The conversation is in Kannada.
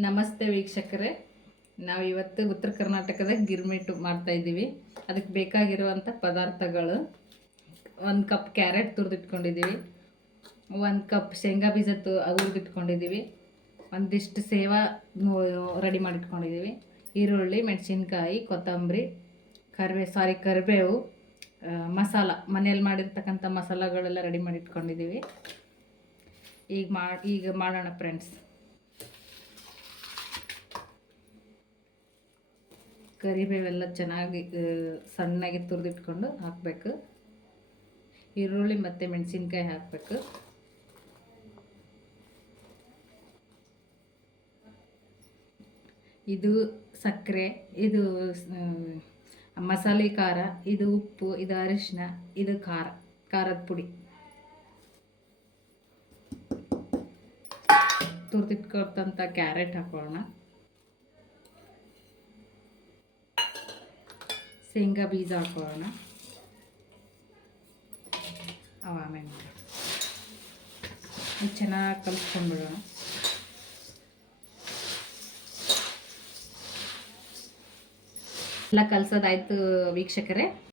ನಮಸ್ತೆ ವೀಕ್ಷಕರೇ, ನಾವು ಇವತ್ತು ಉತ್ತರ ಕರ್ನಾಟಕದ ಗಿರ್ಮಿಟ್ ಮಾಡ್ತಾಯಿದ್ದೀವಿ. ಅದಕ್ಕೆ ಬೇಕಾಗಿರುವಂಥ ಪದಾರ್ಥಗಳು: 1 ಕಪ್ ಕ್ಯಾರೆಟ್ ತುರಿದಿಟ್ಕೊಂಡಿದ್ದೀವಿ, 1 ಕಪ್ ಶೇಂಗಾ ಬೀಜ ಹುರಿದಿಟ್ಕೊಂಡಿದ್ದೀವಿ, ಒಂದಿಷ್ಟು ಸೇವಾ ರೆಡಿ ಮಾಡಿಟ್ಕೊಂಡಿದ್ದೀವಿ, ಈರುಳ್ಳಿ, ಮೆಣಸಿನ್ಕಾಯಿ, ಕೊತ್ತಂಬರಿ, ಕರಿಬೇವು, ಮಸಾಲ ಮನೇಲಿ ಮಾಡಿರ್ತಕ್ಕಂಥ ಮಸಾಲಗಳೆಲ್ಲ ರೆಡಿ ಮಾಡಿಟ್ಕೊಂಡಿದ್ದೀವಿ. ಈಗ ಮಾಡೋಣ ಫ್ರೆಂಡ್ಸ್. ಕರಿಬೇವೆಲ್ಲ ಚೆನ್ನಾಗಿ ಸಣ್ಣಗೆ ತುರಿದಿಟ್ಕೊಂಡು ಹಾಕಬೇಕು. ಈರುಳ್ಳಿ ಮತ್ತು ಮೆಣಸಿನ್ಕಾಯಿ ಹಾಕಬೇಕು. ಇದು ಸಕ್ಕರೆ, ಇದು ಮಸಾಲೆ ಖಾರ, ಇದು ಉಪ್ಪು, ಇದು ಅರಿಶಿನ, ಇದು ಖಾರದ ಪುಡಿ. ತುರಿದಿಟ್ಕೊಳ್ತಂಥ ಕ್ಯಾರೆಟ್ ಹಾಕೋಣ. ಶೇಂಗಾ ಬೀಜ ಹಾಕೋಣ. ಆಮೇಲೆ ಚೆನ್ನಾಗಿ ಕಲಿಸ್ಕೊಂಡ್ಬಿಡೋಣ. ಎಲ್ಲ ಕಲಸೋದಾಯ್ತು ವೀಕ್ಷಕರೇ.